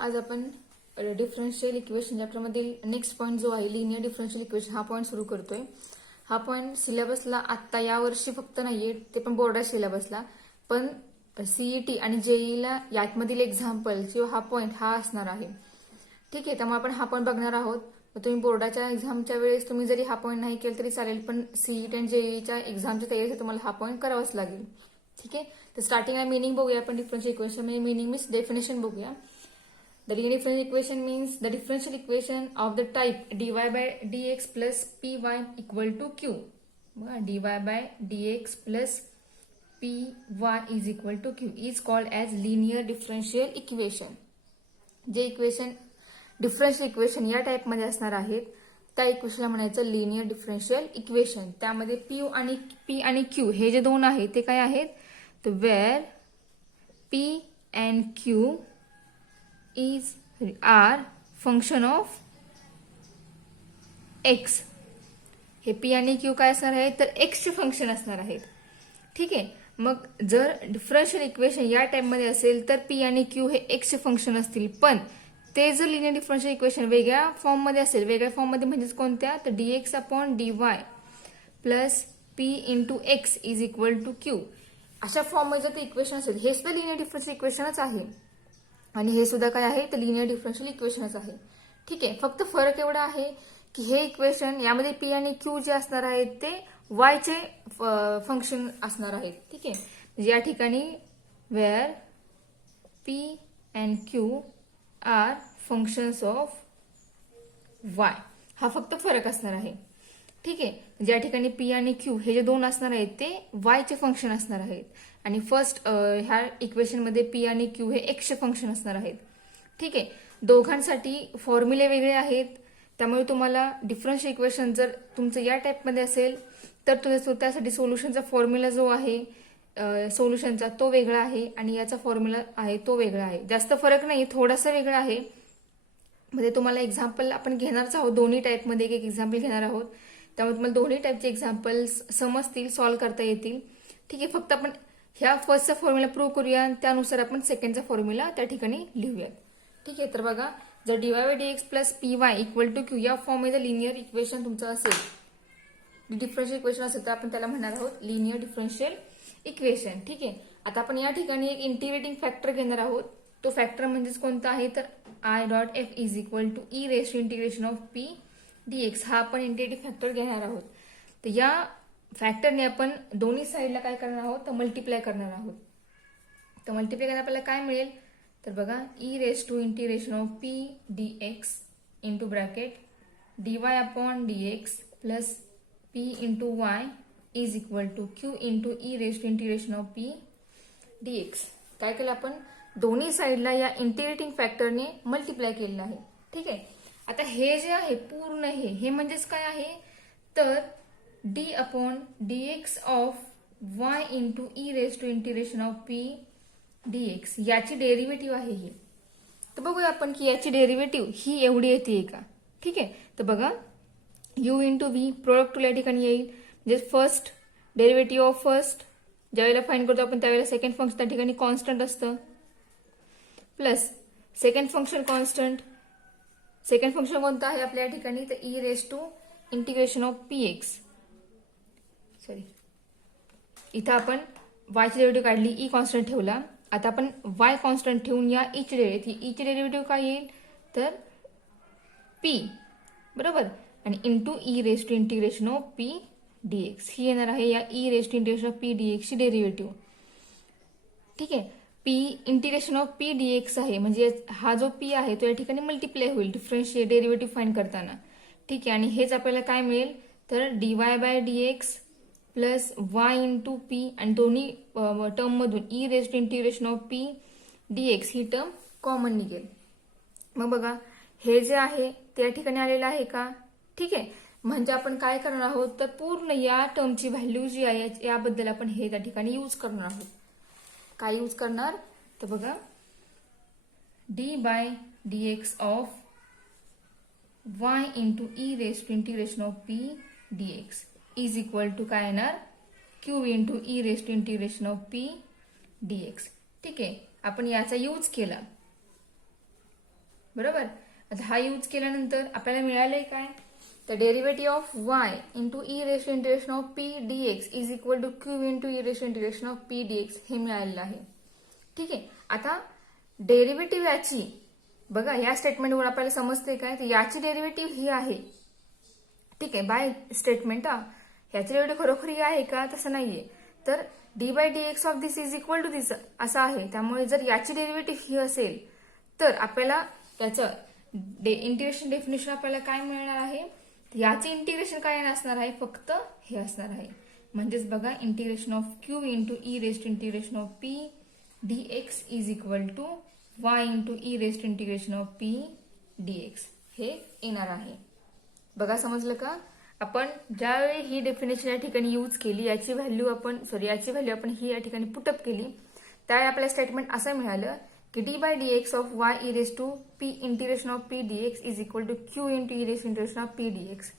आज आपण differential equation चॅप्टरमधील next point जो आहे लिनियर डिफरन्शियल इक्वेशन हा पॉईंट सुरू करतोय. हा पॉईंट सिलेबसला आत्ता यावर्षी फक्त नाहीये, ते पण बोर्डा सिलेबसला, पण सीईटी आणि जेईला यामधील एक्झाम्पल किंवा हा पॉईंट हा असणार आहे. ठीक आहे, त्यामुळे आपण हा पॉईंट बघणार आहोत. तुम्ही बोर्डाच्या एक्झामच्या वेळेस तुम्ही जरी हा पॉईंट नाही केलं तरी चालेल, पण सीईटी आणि जेईच्या एक्झामच्या तयारीसाठी तुम्हाला हा पॉईंट करावाच लागेल. ठीक आहे, तर स्टार्टिंगला मिनिंग बघूया आपण डिफरन्शियल इक्वेशन म्हणजे मिनिंग मीन्स डेफिनेशन बघूया. The linear differential equation means the differential equation of the type dy by dx plus py equal to q. dy by dx plus py is equal to q is called as linear differential equation. जे equation differential equation या type मध्ये असणार आहेत त्या इक्वेशनला म्हणायचं linear differential equation. त्यामध्ये p आणि क्यू हे जे दोन आहेत ते काय आहेत, तर where p and q are function of x. हे पी आणि क्यू काय असणार आहे, तर एक्सचे फंक्शन असणार आहेत. ठीक आहे, मग जर डिफरन्शियल इक्वेशन या टाइपमध्ये असेल तर पी आणि क्यू हे एक्सचे फंक्शन असतील, पण ते जर लिनियर डिफरन्शियल इक्वेशन वेगळ्या फॉर्ममध्ये असेल, वेगळ्या फॉर्ममध्ये म्हणजेच कोणत्या, तर dx upon dy plus p into x is equal to q, अशा फॉर्ममध्ये जर ते इक्वेशन असेल, हे सुद्धा लिनियर डिफरन्शियल इक्वेशनच आहे आणि हे सुद्धा काय आहे, तर लिनियर डिफरन्शियल इक्वेशनच आहे. ठीक आहे, फक्त फरक एवढा आहे की हे इक्वेशन यामध्ये पी आणि क्यू जे असणार आहेत ते वायचे फंक्शन असणार आहेत. ठीक आहे, म्हणजे या ठिकाणी where p and q are functions of y, हा फक्त फरक असणार आहे. ठीक आहे, ज्या ठिकाणी पी आणि क्यू हे जे दोन असणार आहेत ते वायचे फंक्शन असणार आहेत आणि फर्स्ट ह्या इक्वेशनमध्ये पी आणि क्यू हे एक्सचे फंक्शन असणार आहेत. ठीक आहे, दोघांसाठी फॉर्म्युले वेगळे आहेत, त्यामुळे तुम्हाला डिफरन्शियल इक्वेशन जर तुमचं या टाइपमध्ये असेल तर त्यासाठी सोल्युशनचा फॉर्म्युला जो आहे सोल्युशनचा तो वेगळा आहे आणि याचा फॉर्म्युला आहे तो वेगळा आहे. जास्त फरक नाही, थोडासा वेगळा आहे. म्हणजे तुम्हाला एक्झाम्पल आपण घेणारच आहोत, दोन्ही टाइपमध्ये एक एक एक्झाम्पल घेणार आहोत, त्यामुळे तुम्हाला दोन्ही टाइपचे एक्झाम्पल्स समजतील, सॉल्व्ह करता येतील. ठीक आहे, फक्त आपण ह्या फर्स्टचा फॉर्म्युला प्रूव्ह करूया आणि त्यानुसार आपण सेकंडचा फॉर्म्युला त्या ठिकाणी लिहूयात. ठीक आहे, तर बघा, जर dy by dx plus p y equal to q या फॉर्ममध्ये लिनियर इक्वेशन तुमचं असेल, डिफरन्शियल इक्वेशन असेल, तर आपण त्याला म्हणणार आहोत लिनियर डिफरन्शियल इक्वेशन. ठीक आहे, आता आपण या ठिकाणी एक इंटिग्रेटिंग फॅक्टर घेणार आहोत. तो फॅक्टर म्हणजेच कोणता आहे, तर I dot F is equal to e raise to integration of P dx हा आपण इंटिग्रेटिंग फॅक्टर घेणार आहोत. तर या फॅक्टरने आपण दोन्ही साईडला काय करणार आहोत, तर मल्टिप्लाय करणार आहोत. तर मल्टिप्लाय करण्यात आपल्याला काय मिळेल, तर बघा e raise to integration of P dx into bracket dy upon dx plus p into y is equal to q into e raise to integration of P dx. काय केलं आपण, दोन्ही साईडला या इंटिग्रेटिंग फॅक्टरने मल्टिप्लाय केलेलं आहे. ठीक आहे, आता हे जे आहे पूर्ण हे म्हणजेच काय आहे, तर d upon dx of y into e raise to integration of P dx याची डेरिव्हेटिव्ह आहे ही. तर बघूया आपण की याची डेरिव्हेटिव्ह ही एवढी येते का. ठीक आहे, तर बघा u into v product to या ठिकाणी येईल, म्हणजे फर्स्ट डेरिव्हेटिव्ह ऑफ फर्स्ट ज्यावेळेला फाइंड करतो आपण त्यावेळेला सेकंड फंक्शन त्या ठिकाणी कॉन्स्टंट असतं, plus second function constant. Second function कोणतं आहे आपल्या या ठिकाणी, तर e raise to integration of p x. Sorry, इथं आपण वायची डेरिव्हेटिव्ह काढली, ई कॉन्स्टंट ठेवला. आता आपण वाय कॉन्स्टंट ठेवून या ईची डेरिव्हेटिव्ह काय येईल, तर पी बरोबर आणि into e raise to integration of P dx ही येणार आहे या e raise to integration of P डीएक्सची डेरिव्हेटिव्ह. ठीक आहे, P integration of P dx आहे म्हणजे हा जो पी आहे तो या ठिकाणी मल्टिप्लाय होईल डिफरन्शियल डेरिव्हेटिव्ह फाइंड करताना. ठीक आहे, आणि हेच आपल्याला काय मिळेल, तर dy by dx plus y into p आणि दोन्ही टर्म मधून e raise to integration of P dx ही टर्म कॉमन निघेल. मग बघा हे जे आहे ते या ठिकाणी आलेलं आहे का. ठीक आहे, म्हणजे आपण काय करणार आहोत, तर पूर्ण या टर्मची व्हॅल्यू जी आहे याबद्दल आपण हे त्या ठिकाणी यूज करणार आहोत. काय यूज करणार, तर बघा d by dx of y into e raise to integration of P dx is equal to काय येणार, q into e raise to integration of P dx. ठीक आहे, आपण याचा यूज केला. बरोबर. आता हा यूज केल्यानंतर आपल्याला मिळालंय काय, तर derivative of y into e raise to integration of P dx is equal to q into e raise to integration of P dx हे मिळालेलं आहे. ठीक आहे. आता डेरिव्हेटिव्ह याची बघा, या स्टेटमेंटवर आपल्याला समजते काय, तर याची डेरिव्हेटिव्ह ही आहे. ठीक आहे, बाय स्टेटमेंट. याची डेरिव्हेटिव्ह खरोखर ही आहे का, तसं नाहीये. तर d by d x of this is equal to this असं आहे. त्यामुळे जर याची डेरिव्हेटिव्ह ही असेल तर आपल्याला त्याचं इंटिग्रेशन डेफिनेशन आपल्याला काय मिळणार आहे, याचे इंटिग्रेशन काय असणार आहे, फक्त हे असणार आहे. म्हणजेच बघा, integration of q into e raise to integration of P dx is equal to y into e raise to integration of P dx हे येणार आहे. बघा, समजलं का. आपण ज्यावेळी ही डेफिनेशन या ठिकाणी यूज केली, याची व्हॅल्यू आपण ही या ठिकाणी पुटअप केली, त्यावेळी आपल्याला स्टेटमेंट असं मिळालं की d by d x of y e raise to p integration of P dx is equal to q into e raise to integration of P dx.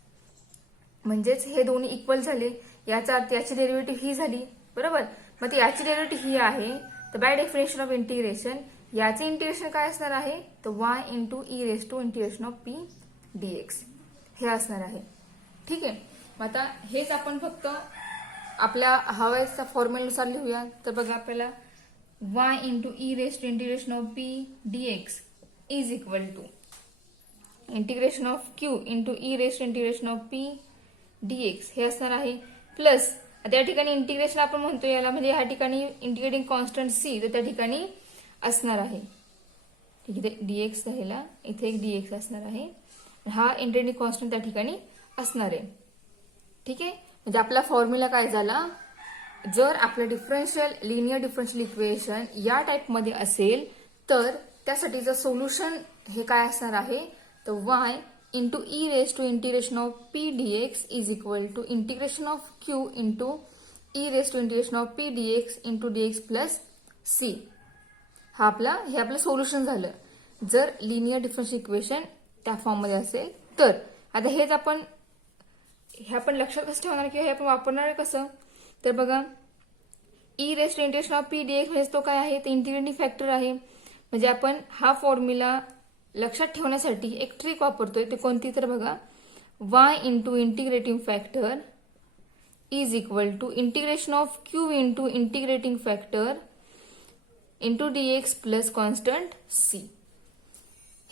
म्हणजेच हे दोन्ही इक्वल झाले. याचा अर्थ याची डेरिव्हेटिव्ह ही झाली. बरोबर. मग याची डेरिव्हेटिव्ह ही आहे, तर बाय डेफिनेशन ऑफ इंटिग्रेशन याचे इंटिग्रेशन काय असणार आहे, तर y into e raise to integration of P dx हे असणार आहे. ठीक आहे. मग आता हेच आपण फक्त आपल्या हव्याच्या फॉर्म्युलानुसार लिहूया. तर बघा, आपल्याला y into e raise to integration of P dx is equal to integration of q into e raise to integration of P dx हे असणार आहे. प्लस आता या ठिकाणी इंटिग्रेशन आपण म्हणतो याला, म्हणजे या ठिकाणी इंटिग्रेटिंग कॉन्स्टंट सी, तर त्या ठिकाणी असणार आहे. ठीक आहे, डीएक्स राहिला, इथे एक डीएक्स असणार आहे. हा इंटिग्रेटिंग कॉन्स्टंट त्या ठिकाणी असणार आहे. ठीक आहे. म्हणजे आपला फॉर्म्युला काय झाला, जर आपलं लिनियर डिफरन्शियल इक्वेशन या टाईपमध्ये असेल तर त्यासाठीचं सोल्युशन हे काय असणार आहे, तर y into e raise to integration of P dx is equal to integration of q into e raise to integration of P dx into dx plus c. हे आपलं सोल्युशन झालं जर लिनियर डिफरन्शियल इक्वेशन त्या फॉर्ममध्ये असेल तर. आता हे आपण लक्षात कसं ठेवणार किंवा हे आपण वापरणार कसं, तर बघा, e raise to integration of P dx म्हणजे तो काय आहे, तर इंटिग्रेटिंग फॅक्टर आहे. म्हणजे आपण हा फॉर्म्युला लक्षात ठेवण्यासाठी एक ट्रिक वापरतोय. ते कोणती, तर बघा, y into integrating factor is equal to integration of q into integrating factor into dx plus constant c.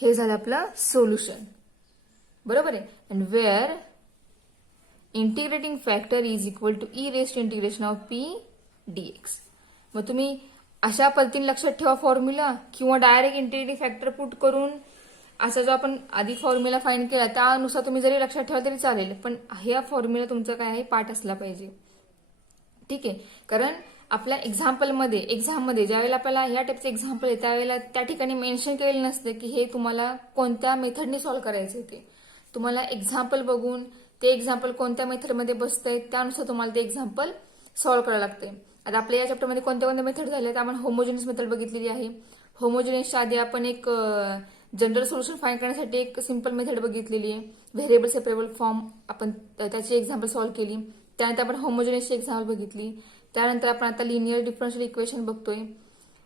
हे झालं आपलं सोल्युशन. बरोबर आहे. And where integrating factor is equal to e raise to integration of P dx. मग तुम्ही अशा पद्धतीने लक्षात ठेवा फॉर्म्युला, किंवा डायरेक्ट इंटिग्रेटिंग फॅक्टर पुट करून असा जो आपण आधी फॉर्म्युला फाइंड केला त्यानुसार तुम्ही जरी लक्षात ठेवा तरी चालेल, पण हा फॉर्म्युला तुमचा काय आहे, पाठ असला पाहिजे. ठीक आहे. कारण आपल्या एक्झाममध्ये ज्यावेळेला आपल्याला ह्या टाईपचे एक्झाम्पल आहे त्यावेळेला त्या ठिकाणी मेन्शन केलेलं नसते की हे तुम्हाला कोणत्या मेथडने सॉल्व्ह करायचे. ते तुम्हाला एक्झाम्पल बघून ते एक्झाम्पल कोणत्या मेथडमध्ये बसतंय त्यानुसार तुम्हाला ते एक्झाम्पल सॉल्व्ह करावं लागते. आता आपल्या या चॅप्टरमध्ये कोणत्या मेथड झाल्या, तर आपण होमोजिनियस मेथड बघितलेली आहे. होमोजिनियसच्या आधी आपण एक जनरल सोल्युशन फाइंड करण्यासाठी एक सिंपल मेथड बघितलेली आहे. व्हेरिएबल सेपरेबल फॉर्म आपण त्याची एक्झाम्पल सॉल्व्ह केली. त्यानंतर आपण होमोजिनियसची एक्झाम्पल बघितली. त्यानंतर आपण आता लिनियर डिफरन्शियल इक्वेशन बघतोय.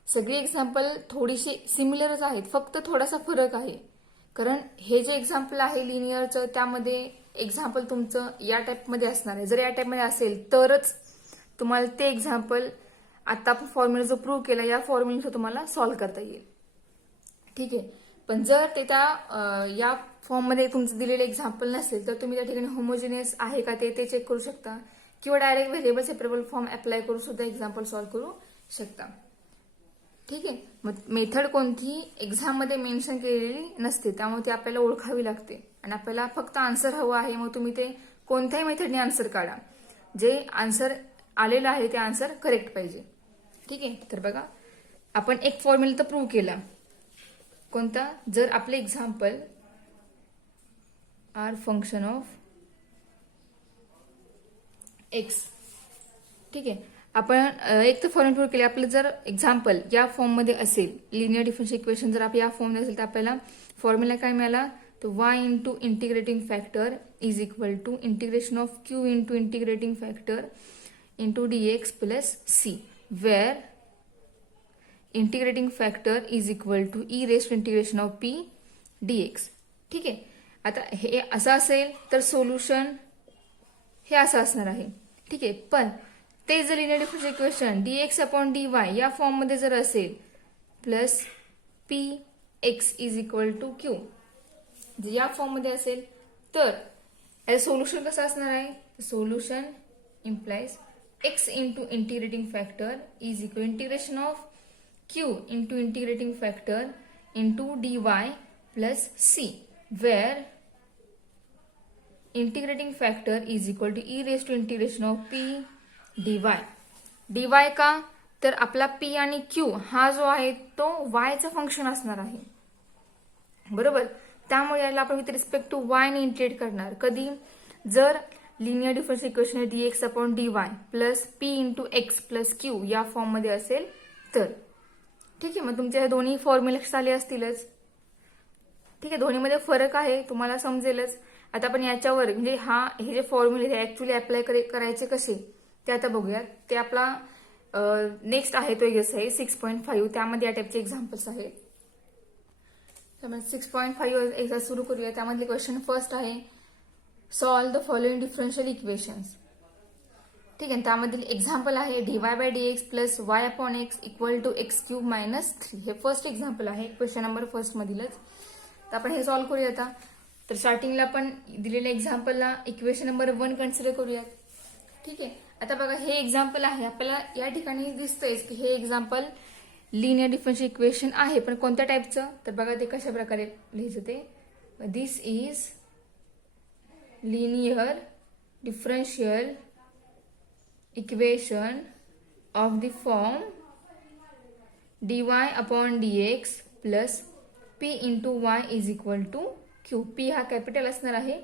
सगळी एक्झाम्पल थोडीशी सिमिलरच आहेत, फक्त थोडासा फरक आहे. कारण हे जे एक्झाम्पल आहे लिनियरचं त्यामध्ये एक्झाम्पल तुमचं या टाईपमध्ये असणार आहे. जर या टाईपमध्ये असेल तरच तुम्हाला ते एक्झाम्पल आता आपण फॉर्म्युला जो प्रूव्ह केला या फॉर्म्युलेनुसार तुम्हाला सॉल्व्ह करता येईल. ठीक आहे. पण जर ते त्या या फॉर्ममध्ये तुमचं दिलेलं एक्झाम्पल नसेल तर तुम्ही त्या ठिकाणी होमोजिनियस आहे का ते चेक करू शकता, किंवा direct variable separable form apply करून सुद्धा एक्झाम्पल सॉल्व्ह करू शकता. ठीक आहे. मग मेथड कोणती एक्झाममध्ये मेन्शन केलेली नसते, त्यामुळे ती आपल्याला ओळखावी लागते. आणि आपल्याला फक्त आन्सर हवं आहे, मग तुम्ही ते कोणत्याही मेथडने आन्सर काढा. जे आन्सर आलेलं आहे ते आन्सर करेक्ट पाहिजे. ठीक आहे. तर बघा, आपण एक फॉर्म्युला तर प्रूव्ह केला. कोणता, जर आपले example are function of x. ठीक आहे. आपण एक तर फॉर्म्युला प्रूव्ह केली. आपलं जर एक्झाम्पल या फॉर्ममध्ये असेल, लिनियर डिफरन्शियल इक्वेशन जर आपल्या या फॉर्ममध्ये असेल तर आपल्याला फॉर्म्युला काय मिळाला, तर y into integrating factor is equal to integration of q into integrating factor into dx plus c, where integrating factor is equal to e raise to integration of p dx. ठीक आहे. आता हे असं असेल तर सोल्युशन हे असं असणार आहे. ठीक आहे. पण ते जर linear differential equation dx upon dy या फॉर्ममध्ये जर असेल plus p x is equal to q जर या फॉर्ममध्ये असेल तर सोल्युशन कसं असणार आहे. Solution implies x into integrating factor is equal integration of q into integrating factor into dy plus c where integrating factor is equal to e raise to integration of p dy. dy का तर आपला p आणि q हा जो आहे तो y चा function असणार आहे. बरोबर. त्यामुळे याला आपण विथ रिस्पेक्ट टू y ने इंटिग्रेट करणार. कधी जर linear differential equation dx upon dy plus p into x plus Q या फॉर्म मध्ये असेल तर. ठीक आहे. मग तुमच्या दोन्ही फॉर्म्युले लक्षात आले असतीलच. ठीक आहे. दोन्हीमध्ये फरक आहे तुम्हाला समजेलच. आता आपण याच्यावर म्हणजे हे जे फॉर्म्युले हे ऍक्च्युली अप्लाय करायचे कसे ते आता बघूयात. ते आपला नेक्स्ट आहे तो आहे 6.5 त्यामध्ये या टाईपचे एक्झाम्पल्स आहेत. 6.5 एकदा सुरू करूया. त्यामधले क्वेश्चन फर्स्ट आहे solve the following differential equations. ठीक आहे. त्यामधील एक्झाम्पल आहे dy by dx plus y upon x equal to x cube minus 3. हे फर्स्ट एक्झाम्पल आहे क्वेश्चन नंबर फर्स्ट मधीलच. तर आपण हे सॉल्व्ह करूया आता. तर स्टार्टिंगला आपण दिलेल्या एक्झाम्पलला इक्वेशन नंबर 1 कन्सिडर करूयात. ठीक आहे. आता बघा हे एक्झाम्पल आहे आपल्याला या ठिकाणी दिसतंय की हे एक्झाम्पल लिनियर डिफरन्शियल इक्वेशन आहे पण कोणत्या टाईपचं तर बघा ते कशा प्रकारे लिहायचं ते. This is linear differential equation of the form dy upon dx plus p into y is equal to Q. p हा कॅपिटल असणार आहे.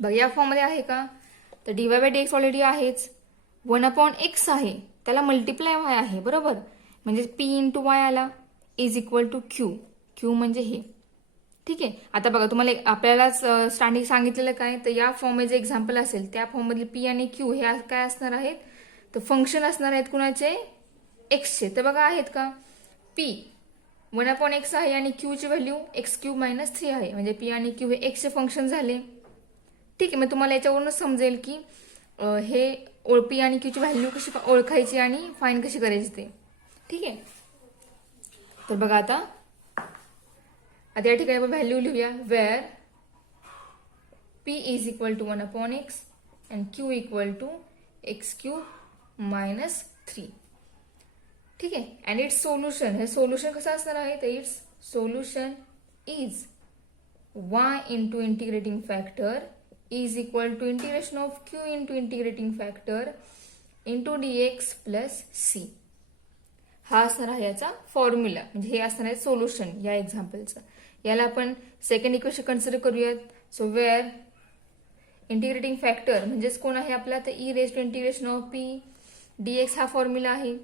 बघा या फॉर्म मध्ये आहे का तर dy बाय dx ऑलरेडी आहेच. 1 अपॉन एक्स आहे त्याला मल्टिप्लाय y आहे. बरोबर. म्हणजे p इंटू y आला is equal to q. Q म्हणजे हे. ठीक आहे. आता बघा तुम्हाला आपल्याला स्टार्टिंग सांगितलेलं काय तर या फॉर्ममध्ये जे एक्झाम्पल असेल त्या फॉर्ममधले p आणि q हे काय असणार आहेत तर फंक्शन असणार आहेत कुणाचे एक्सचे. तर बघा आहेत का p 1 अपॉन एक्स आहे आणि q ची व्हॅल्यू एक्स क्यूब मायनस 3 आहे म्हणजे p आणि q हे एक्सचे फंक्शन झाले. ठीक आहे. मग तुम्हाला याच्यावरूनच समजेल की हे p आणि q ची व्हॅल्यू कशी ओळखायची आणि फाइंड कशी करायची ते. ठीक आहे. तर बघा आता या ठिकाणी आपण व्हॅल्यू लिहूया where p is equal to 1 upon x and q equal to x cube minus 3. ठीक आहे. अँड इट्स सोल्युशन हे सोल्युशन कसं असणार आहे तर its solution is y into integrating factor is equal to integration of q into integrating factor into dx plus c. हा असणार आहे याचा फॉर्म्युला म्हणजे हे असणार आहे सोल्युशन या एक्झाम्पलचं. याला आपण सेकंड इक्वेशन कन्सिडर करूयात. सो वेअर इंटिग्रेटिंग फॅक्टर म्हणजेच कोण आहे आपला तर e raise to integration of p dx हा फॉर्म्युला आहे.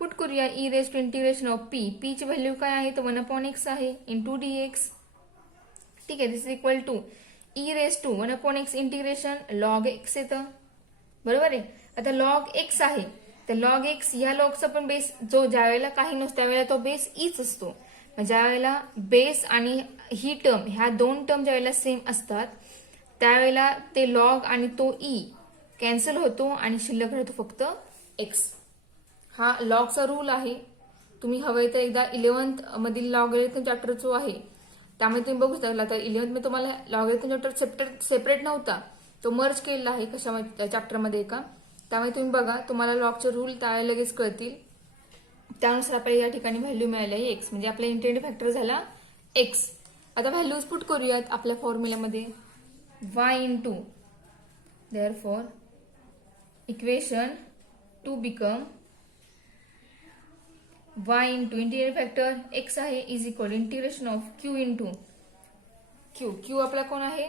पुट करूया e raise to integration of p ची व्हॅल्यू काय आहे तर 1 अपॉन एक्स आहे इंटू dx. ठीक आहे. This is equal to e raise to 1 upon x integration log x येतं. बरोबर आहे. आता लॉग एक्स आहे तर लॉग एक्स या लॉगचा पण बेस जो ज्या वेळेला काही नसतो त्यावेळेला तो बेस ईच असतो. ज्या वेळेला बेस आणि ही टर्म ह्या दोन टर्म ज्या वेळेला सेम असतात त्यावेळेला ते लॉग आणि तो ई कॅन्सल होतो आणि शिल्लक राहतो फक्त एक्स. हा लॉगचा रूल आहे. तुम्ही हवंय तर एकदा 11th मधील लॉगरिथम चॅप्टर जो आहे त्यामध्ये तुम्ही बघू शकता. तर 11th मध्ये तुम्हाला लॉगरिथम चॅप्टर सेपरेट नव्हता तो मर्ज केलेला आहे कशामध्ये चॅप्टरमध्ये का त्यामुळे तुम्ही बघा तुम्हाला लॉगचे रूल त्यावेळेला लगेच कळतील. त्यानुसार आपल्याला या ठिकाणी व्हॅल्यू मिळाली आहे एक्स म्हणजे आपला इंटिग्रेटिंग फॅक्टर झाला एक्स. आता व्हॅल्यूज पुट करूयात आपल्या फॉर्म्युल्यामध्ये y into therefore equation two become y into integrating factor x आहे is equal integration of q into q आपला कोण आहे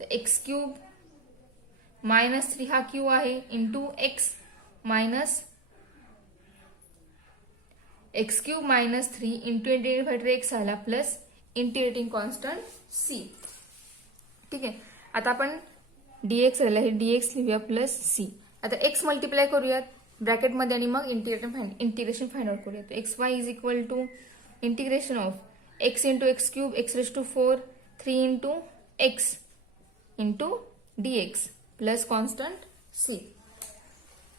तर एक्स क्यूब मायनस 3 हा क्यू आहे into x minus x cube minus 3 into integrating factor x आला plus integrating constant c. ठीक आहे. आता आपण dx राहिला हे dx लिहूया प्लस सी. आता एक्स मल्टिप्लाय करूयात ब्रॅकेटमध्ये आणि मग इंटिग्रेशन फाइंड आउट करूयात. X y is equal to integration of x into x cube x raise to 4 3 into x into d x plus constant c.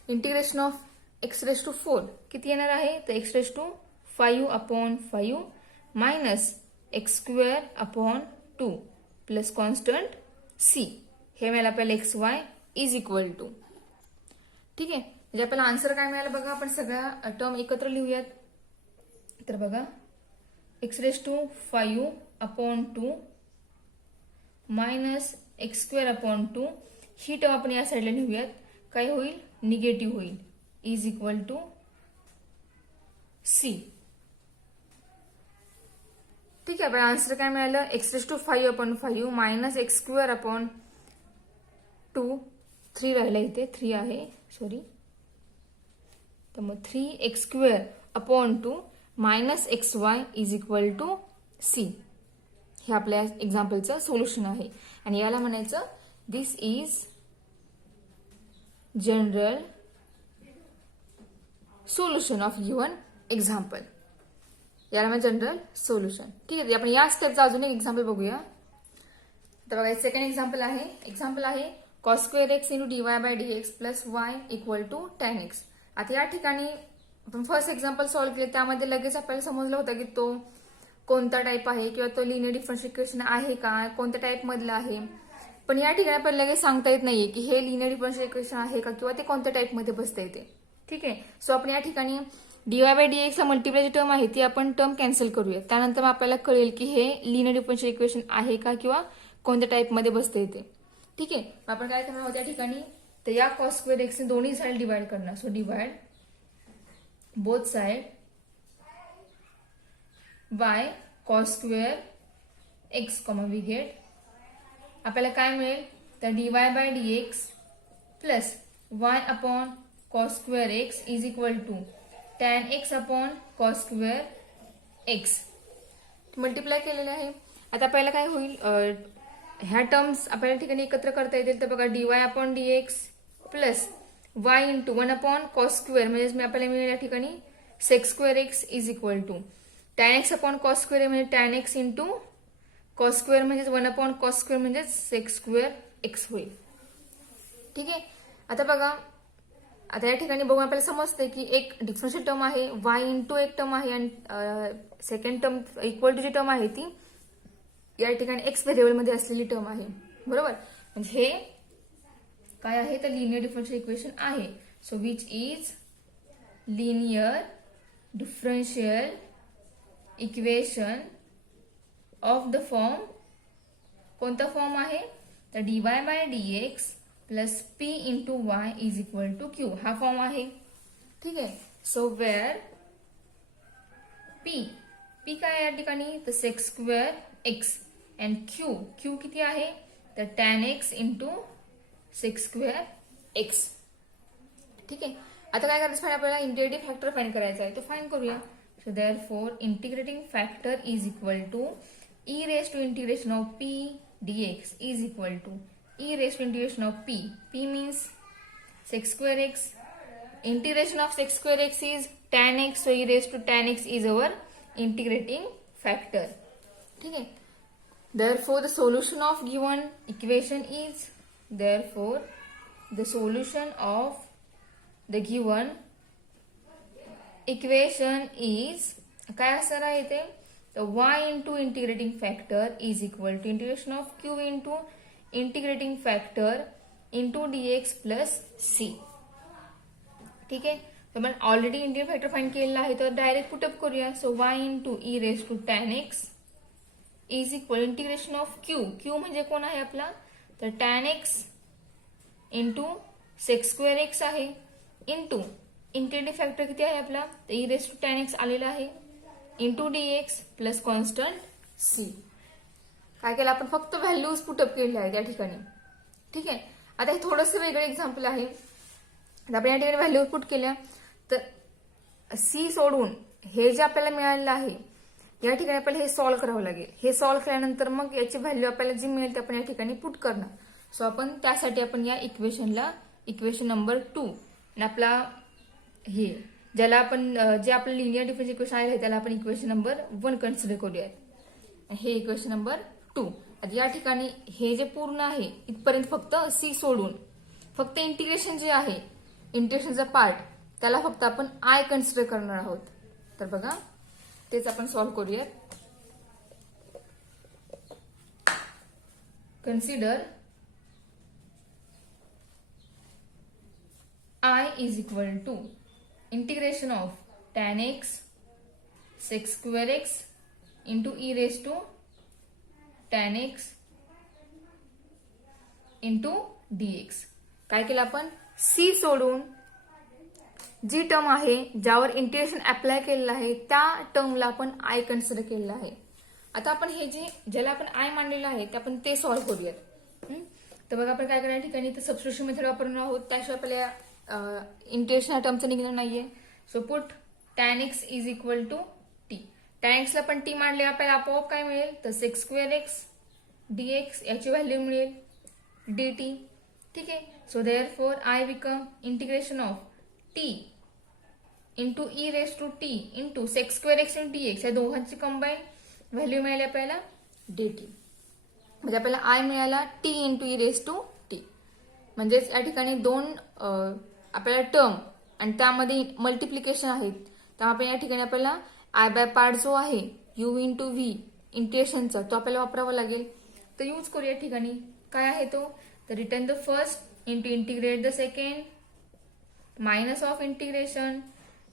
Integration of x raise to 4 किती येणार आहे तर x raise to 5/5 minus x square upon 2 plus constant c. हे मिळालं आपल्याला x y is equal to. ठीक आहे, म्हणजे आपल्याला आन्सर काय मिळालं बघा. आपण सगळ्या टर्म एकत्र लिहूयात. तर बघा x raise to 5/2 minus x square upon 2 ही टर्म आपण या साईडला लिहूयात. काय होईल निगेटिव्ह होईल इज इक्वल टू सी. ठीक आहे, आपल्याला आन्सर काय मिळालं x raise to 5/5 minus x square upon 2 3 राहिला इथे 3 आहे सॉरी. तर मग 3x square upon 2 minus x y is equal to c. हे आपल्या एक्झाम्पलचं सोल्युशन आहे आणि याला म्हणायचं this is general solution of given example. याला म्हणजे जनरल सोल्युशन. ठीक आहे, आपण या स्टेपचा अजून एक एक्झाम्पल बघूया. तर बघा सेकंड एक्झाम्पल आहे cos square x into dy by dx plus y equal to tan x. आता या ठिकाणी आपण फर्स्ट एक्झाम्पल सॉल्व्ह केले त्यामध्ये लगेच आपल्याला समजलं होतं की तो कोणता टाईप आहे किंवा तो लिनियर डिफरन्शियल इक्वेशन आहे का कोणत्या टाईप मधला आहे. पण या ठिकाणी आपल्याला लगेच सांगता येत नाहीये की हे लिनियर डिफरन्शियल इक्वेशन आहे का किंवा ते कोणत्या टाईप मध्ये बसता येते. ठीक आहे, सो आपण या ठिकाणी डीवाय बाय डीएक्स ला मल्टिप्लायची टर्म आहे ती आपण टर्म कॅन्सल करूया. त्यानंतर आपल्याला कळेल की हे लिनियर डिफरन्शियल इक्वेशन आहे का किंवा कोणत्या टाईप मध्ये बसता येते. ठीक आहे, आपण काय करणार आहोत या ठिकाणी तर या कॉस स्क्वेअर एक्स ने दोन्ही साइड डिवाइड करणार. So divide both side by cos square x comma we get. आपल्याला काय मिळेल तर dy by dx plus y upon cos square x is equal to tan x upon cos square x. Multiply केलेले आहे. आता आपल्याला काय होईल ह्या टर्म्स आपल्याला ठिकाणी एकत्र करता येतील. तर बघा d y upon dx plus y into 1 upon cos square म्हणजे आपल्याला मिळेल या ठिकाणी sec square x is equal to tan x upon cos square म्हणजे tan x into cos square म्हणजे 1 अपॉन कॉस स्क्वेअर म्हणजे सेक्स स्क्वेअर एक्स होईल. ठीक आहे, आता बघा आता या ठिकाणी बघून आपल्याला समजते की एक डिफरन्शियल टर्म आहे वाय इंटू एक टर्म आहे आणि second term equal to g term आहे ती या ठिकाणी एक्स व्हेरिएबल मध्ये असलेली टर्म आहे. बरोबर, म्हणजे हे काय आहे तर लिनियर डिफरन्शियल इक्वेशन आहे. So which is linear differential equation of the form. कोणता फॉर्म आहे तर dy by dx plus p into y is equal to q हा फॉर्म आहे. ठीक आहे, सो वेअर पी काय या ठिकाणी तर sex square x and Q किती आहे तर tan x into sec square x. ठीक आहे, आता काय करायचं आपल्याला इंटिग्रेटिंग फॅक्टर फाइंड करायचा आहे तो फाइंड करूया. So therefore integrating factor is equal to e raise to integration of p dx is equal to e raised to integration of p means sec square x, integration of sec square x is tan x, so e raised to tan x is our integrating factor. ठीक है, therefore the solution of given equation is therefore the solution of the given equation is काय असणार आहे इथे तर y into integrating factor is equal to integration of q into integrating factor into dx plus c. ठीक आहे, तर आपण already integrating factor find केलेला आहे तर डायरेक्ट पुटअप करूया. So y into e raise to tan x is equal integration of q म्हणजे कोण आहे आपला तर tan x into sec square x आहे इंटू इंटिग्रेटिंग फॅक्टर किती आहे आपला तर e raise to tan x आलेला आहे into dx plus constant c. काय केलं आपण फक्त व्हॅल्यूज पुटअप केले आहेत या ठिकाणी. ठीक आहे, आता हे थोडंसं वेगळं एक्झाम्पल आहे. आपण या ठिकाणी व्हॅल्यू पुट केल्या तर सी सोडून हे जे आपल्याला मिळालेलं आहे या ठिकाणी आपल्याला हे सॉल्व्ह करावं लागेल. हे सॉल्व्ह केल्यानंतर मग याची व्हॅल्यू आपल्याला जी मिळेल ते आपण या ठिकाणी पुट करणार. सो आपण त्यासाठी आपण या इक्वेशनला इक्वेशन नंबर 2 आणि आपला हे ज्याला आपण जे आपलं लिनियर डिफरन्शियल इक्वेशन आहे त्याला आपण इक्वेशन नंबर 1 कन्सिडर करूयात. हे इक्वेशन नंबर 2. आता या ठिकाणी हे जे पूर्ण आहे इथपर्यंत फक्त सी सोडून फक्त इंटिग्रेशन जे आहे इंटिग्रेशनचा पार्ट त्याला फक्त आपण आय कन्सिडर करणार आहोत. तर बघा तेच आपण सॉल्व्ह करूयात. Consider I is equal to integration of tan x sec square x into e raised to tan x into dx. काय केलं आपण c सोडून जी टर्म आहे ज्यावर इंटिग्रेशन अप्लाय केलेलं आहे त्या टर्मला आपण आय कन्सिडर केलेलं आहे. आता आपण हे जे ज्याला आपण आय मानलेलं आहे ते आपण ते सॉल्व्ह करूयात. तर बघा आपण काय करणार ठिकाणी तर सबस्टिट्यूशन मेथड वापरणार आहोत. त्याशिवाय आपल्याला इंटिग्रेशन हा टर्मचं निघणार नाहीये. So put tan x is equal to t. tan x ला पण टी मांडले आपल्याला आपोआप काय मिळेल तर sec square x dx याची व्हॅल्यू मिळेल dt. ठीक आहे. So therefore I become integration of t into e raise to t into sec square x into dx या दोघांची कंबाईन व्हॅल्यू मिळाली आपल्याला dt. म्हणजे आपल्याला आय मिळाला t into e raise to t. म्हणजेच या ठिकाणी दोन आपल्याला टर्म आणि त्यामध्ये मल्टिप्लिकेशन आहेत. त्यामुळे या ठिकाणी आपल्याला आय बाय पार्ट जो आहे यू इंटू व्ही इंटिग्रेशनचा तो आपल्याला वापरावा लागेल. तर यूज करू या ठिकाणी. काय आहे तो तर return the first into integrate the second minus of integration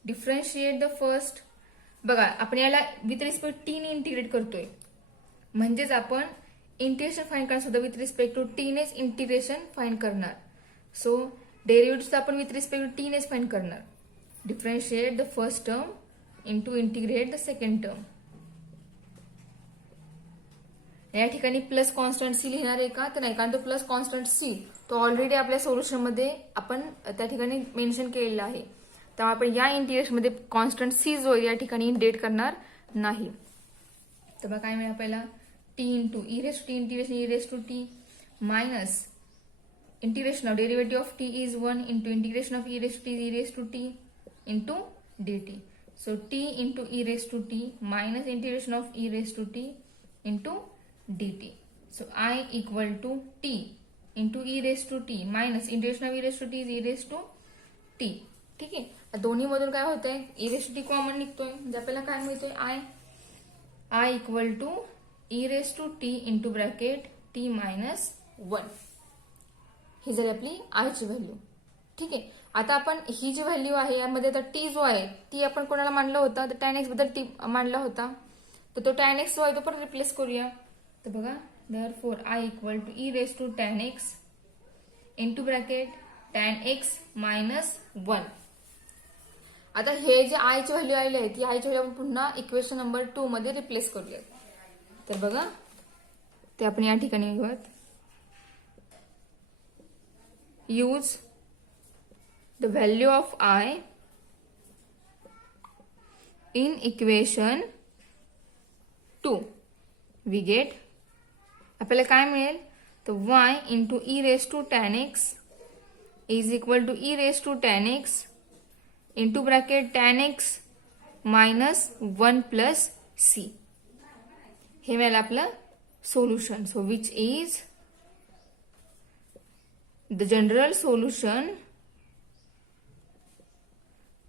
differentiate the first. बघा आपण याला विथ रिस्पेक्ट टी ने इंटिग्रेट करतोय म्हणजेच आपण इंटिग्रेशन फाइंड करणार सुद्धा विथ रिस्पेक्ट टू टी नेच इंटिग्रेशन फाइंड करणार. सो डेरिव्हेटिव्ह आपण विथ रिस्पेक्ट टू टी नेच फाइंड करणार. Differentiate the first term into integrate the second term. या ठिकाणी प्लस कॉन्स्टंट सी लिहिणार आहे का तर नाही, कारण तो प्लस कॉन्स्टंट सी तो ऑलरेडी आपल्या सोल्युशन मध्ये आपण त्या ठिकाणी मेन्शन केलेला आहे. त्यामुळे आपण या इंटिग्रेशन मध्ये कॉन्स्टंट सी जो या ठिकाणी इंटिग्रेट करणार नाही. तर बघा काय मिळेल आपल्याला t into e raise to t integration e raise to t minus integration of derivative of t is 1 into integration of e raised to t into dt. So t into e raised to t minus integration of e raised to t into dt. So I equal to t into e raised to t minus integration of e raised to t is e raised to t. ठीक आहे. दोन्ही मधून काय होतंय e raised to t common निघतोय म्हणजे आपल्याला काय मिळतोय I equal to e raised to t into bracket t minus 1. ही झाली आपली आयची व्हॅल्यू. ठीक आहे. आता आपण ही जी व्हॅल्यू आहे यामध्ये आता टी जो आहे ती आपण कोणाला मांडला होता तर tan x बद्दल टी मांडला होता. तर तो tan x जो आहे तो पण रिप्लेस करूया. तर बघा therefore I equal to e raise to tan x into bracket tan x minus 1. आता हे जे आयची व्हॅल्यू आलेली आहे ती आयची व्हॅल्यू आपण पुन्हा इक्वेशन नंबर 2 मध्ये रिप्लेस करूयात. तर बघा ते आपण या ठिकाणी घेऊयात. Use the value of I in equation 2. We get आपल्याला काय मिळेल तर y into e raised to tan x is equal to e raised to tan x into bracket tan x minus 1 plus c. हे मिळालं आपलं solution. So which is the general solution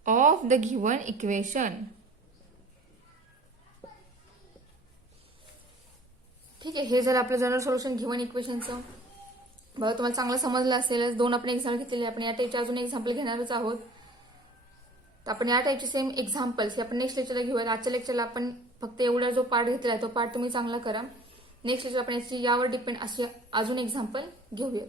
of the given equation. ठीक आहे. हे जर आपलं general solution given इक्वेशनचं बघा तुम्हाला चांगलं समजलं असेलच. दोन आपण एक्झाम्पल घेतलेले आपण या टाईपचे अजून एक्झाम्पल घेणारच आहोत. तर आपण या टाईपचे सेम एक्झाम्पल्स आपण नेक्स्ट लेक्चरला घेऊया. आजच्या लेक्चरला आपण फक्त एवढा जो पार्ट घेतला आहे तो पार्ट तुम्ही चांगला करा. नेक्स्ट लेक्चर आपण यावर डिपेंड असे अजून एक्झाम्पल घेऊया.